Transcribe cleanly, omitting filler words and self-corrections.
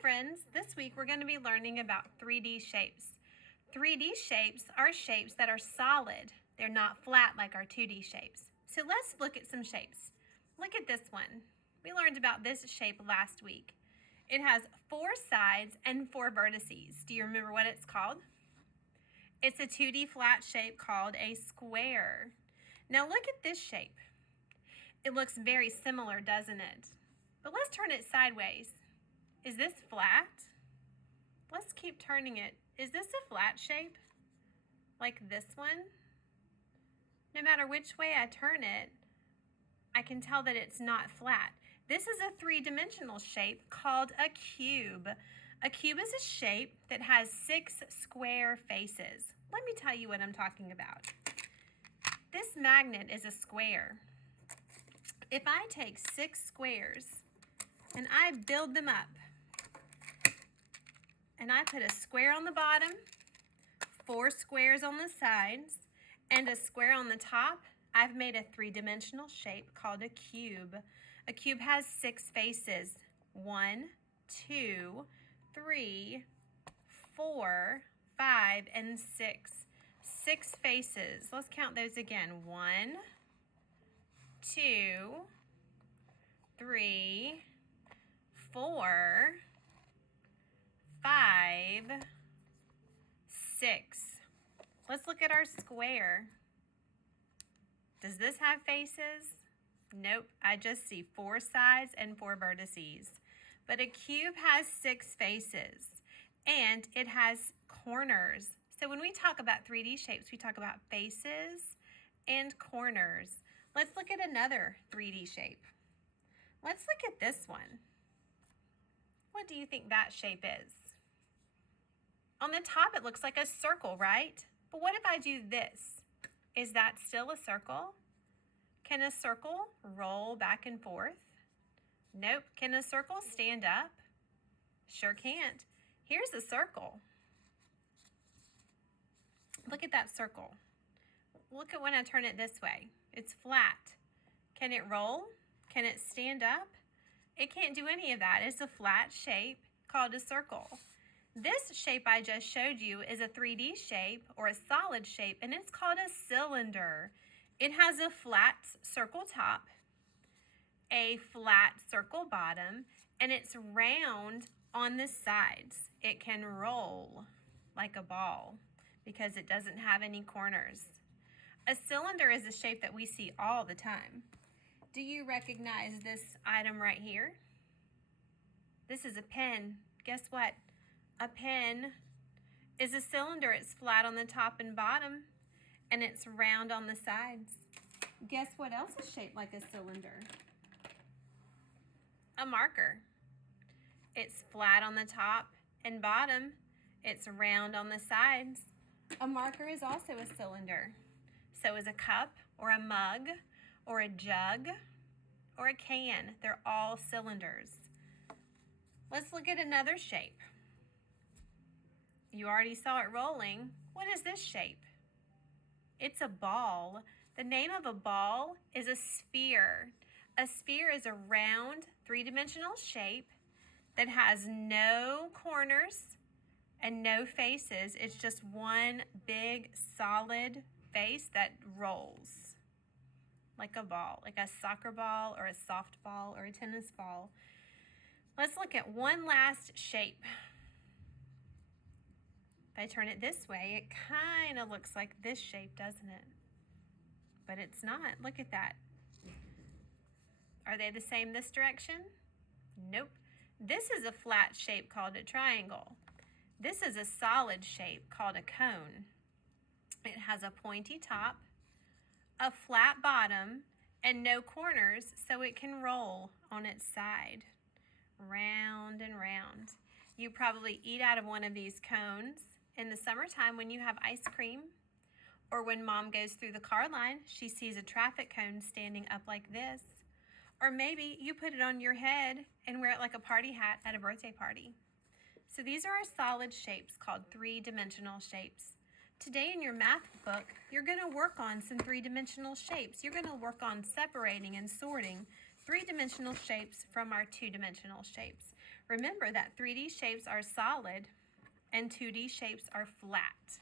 friends, this week we're going to be learning about 3D shapes. 3D shapes are shapes that are solid. They're not flat like our 2D shapes. So let's look at some shapes. Look at this one. We learned about this shape last week. It has 4 sides and 4 vertices. Do you remember what it's called? It's a 2D flat shape called a square. Now look at this shape. It looks very similar, doesn't it? But let's turn it sideways. Is this flat? Let's keep turning it. Is this a flat shape? Like this one? No matter which way I turn it, I can tell that it's not flat. This is a 3-dimensional shape called a cube. A cube is a shape that has 6 square faces. Let me tell you what I'm talking about. This magnet is a square. If I take 6 squares and I build them up, and I put a square on the bottom, 4 squares on the sides, and a square on the top, I've made a 3-dimensional shape called a cube. A cube has 6 faces. 1, 2, 3, 4, 5, and 6. 6 faces. Let's count those again. 1, 2, 3, 4, 5, 6. Let's look at our square. Does this have faces? Nope, I just see 4 sides and 4 vertices. But a cube has 6 faces and it has corners. So when we talk about 3D shapes, we talk about faces and corners. Let's look at another 3D shape. Let's look at this one. What do you think that shape is? On the top, it looks like a circle, right? But what if I do this? Is that still a circle? Can a circle roll back and forth? Nope. Can a circle stand up? Sure can't. Here's a circle. Look at that circle. Look at when I turn it this way. It's flat. Can it roll? Can it stand up? It can't do any of that. It's a flat shape called a circle. This shape I just showed you is a 3D shape or a solid shape, and it's called a cylinder. It has a flat circle top, a flat circle bottom, and it's round on the sides. It can roll like a ball because it doesn't have any corners. A cylinder is a shape that we see all the time. Do you recognize this item right here? This is a pen. Guess what? A pen is a cylinder. It's flat on the top and bottom, and it's round on the sides. Guess what else is shaped like a cylinder? A marker. It's flat on the top and bottom. It's round on the sides. A marker is also a cylinder. So is a cup or a mug or a jug or a can. They're all cylinders. Let's look at another shape. You already saw it rolling. What is this shape? It's a ball. The name of a ball is a sphere. A sphere is a round 3-dimensional shape that has no corners and no faces. It's just one big solid face that rolls like a ball, like a soccer ball or a softball or a tennis ball. Let's look at one last shape. If I turn it this way, it kind of looks like this shape, doesn't it? But it's not. Look at that. Are they the same this direction? Nope. This is a flat shape called a triangle. This is a solid shape called a cone. It has a pointy top, a flat bottom, and no corners, so it can roll on its side. Round and round. You probably eat out of one of these cones in the summertime when you have ice cream, or when mom goes through the car line, she sees a traffic cone standing up like this. Or maybe you put it on your head and wear it like a party hat at a birthday party. So these are our solid shapes called 3-dimensional shapes. Today in your math book, you're going to work on some 3-dimensional shapes. You're going to work on separating and sorting 3-dimensional shapes from our 2-dimensional shapes. Remember that 3D shapes are solid and 2D shapes are flat.